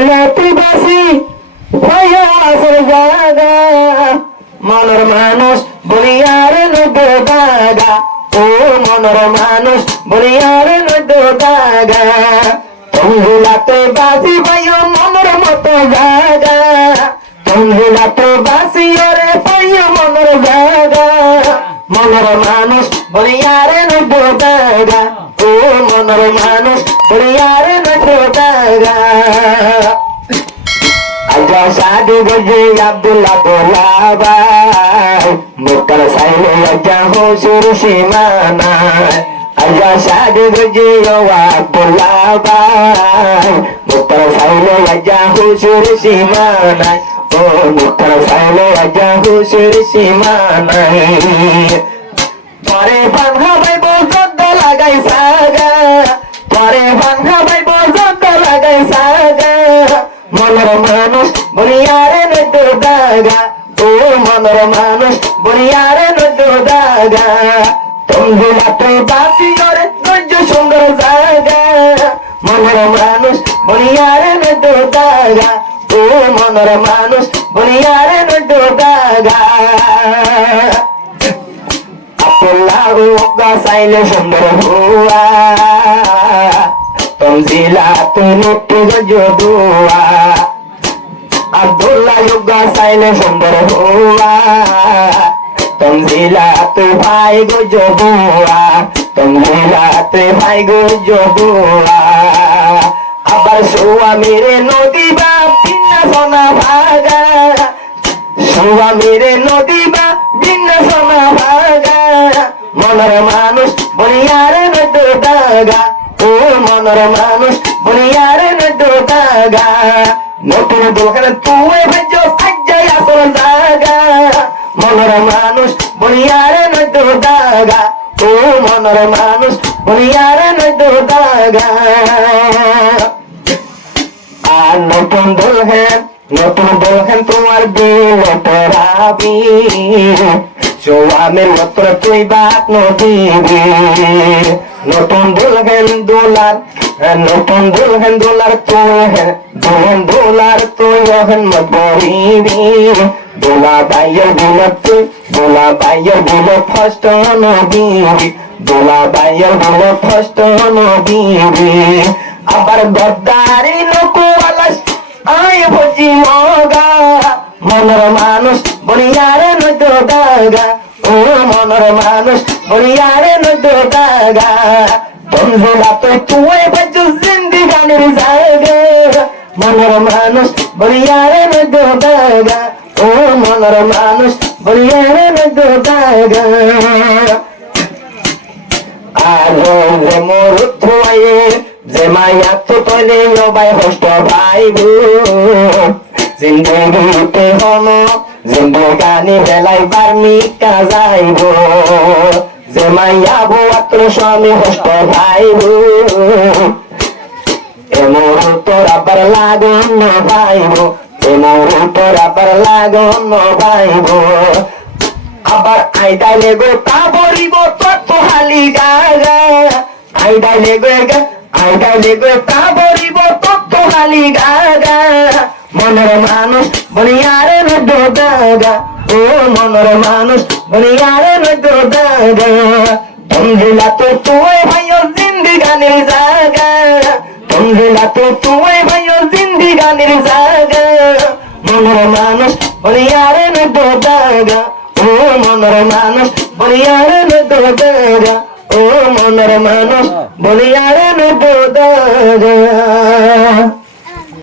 তুই বাসি হইয়া আসর জাগা মনের মানুষ বলিয়ার নদো দাগা ও মনের মানুষ বলিয়ার নদো দাগা তুমরা তুই বাসি ভাইও মনের মতো জাগা তুমরা তুই বাসি ওরে ভাইও মনের জাগা মনের মানুষ বলিয়ার নদো দাগা ও মনের মানুষ বলিয়ার নদো দাগা আজা শাদি গজে আব্দুল্লাহ দোলাবাই মোটর সাইকেল আজা হুজুর সীমানা আজা শাদি গজে আব্দুল্লাহ বাই মোটর সাইকেল আজা হুজুর সীমানা ও মোটর সাইকেল আজা হুজুর সীমানা পরে বাংলা ভাই বজদ লাগাই সাগা পরে বাংলা ভাই বজদ লাগাই সাগা মনের মানুষ বলিয়ারে নদো দাগা ও মনের মানুষ বলিয়ারে নদো দাগা তুমরা তুই বাসি ওরে ধৈর্য সুন্দর জাগা মনের মানুষ বলিয়ারে নদো দাগা ও মনের মানুষ বলিয়ারে নদো দাগা আব্দুল্লাহ গাছাইলে সুন্দর হুয়া তমজিলা তুই নুট্টু গজদুয়া আব্দুল্লাহ গাছাইলে সুন্দর হুয়া তমজিলা তুই ভাই গজদুয়া তমজিলা তুই ভাই গজদুয়া আবার স্বামীরে নদী বা ভিন্ন সোনা ভাগা স্বামীরে নদী বা ভিন্ন সোনা ভাগা মনের মানুষ বলিয়ারে নদো দাগা ও মনের মানুষ বলিয়ারে নদো দাগা নতুন দোকানে তুই ভেজো সাজ্জাই আসল জাগা মনের মানুষ বলিয়ারে নদো দাগা ও মনের মানুষ বলিয়ারে নদো দাগা আর নতুন দোলহেন তোমার দিল পরাবি সোয়ামের মতো তুই বাত নদীবি নতুন দুলহেন দোলার তুই হন মতবরিবি দোলা বাইয়ের দিল ফার্স্ট নদীবি দোলা বাইয়ের দিল ফার্স্ট নদীবি আবার গদ্দারি নকুয়ালাস আয় ভজি মগা মনের মানুষ বলিয়ারে নদো দাগা ও মনের মানুষ বলিয়ারে নদো দাগা তুমরা তুই ভজো জিন্দিগানির জাগা মনের মানুষ বলিয়ারে নদো দাগা ও মনের মানুষ বলিয়ারে নদো দাগা আর যে মোর থুয়ে যে মায়া তো তলে নবাই হস্ত ভাইবো জিন্দগিতে হলো জিন্দগানি বেলায় বার্মিকা যাইব যে মাইয়া বুয়াত্র স্বামী হস্ত ভাইবো এমর তোর আবার লাগন ভাইব এমর তোর আবার লাগন ভাইব আবার আইদাইলে গো তা বলিব তত হালি গাগা আইদাইলে গো তা বলিব তত হালি গাগা মনের মানুষ বলিয়ারে নদো দাগা ও মনের মানুষ বলিয়ারে নদো দাগা তুমরা তুই ভাইও জিন্দিগানির জাগা তুমরা তুই ভাইও জিন্দিগানির জাগা মনের মানুষ বলিয়ারে নদো দাগা ও মনের মানুষ বলিয়ারে নদো দাগা ও মনের মানুষ বলিয়ারে নদো দাগা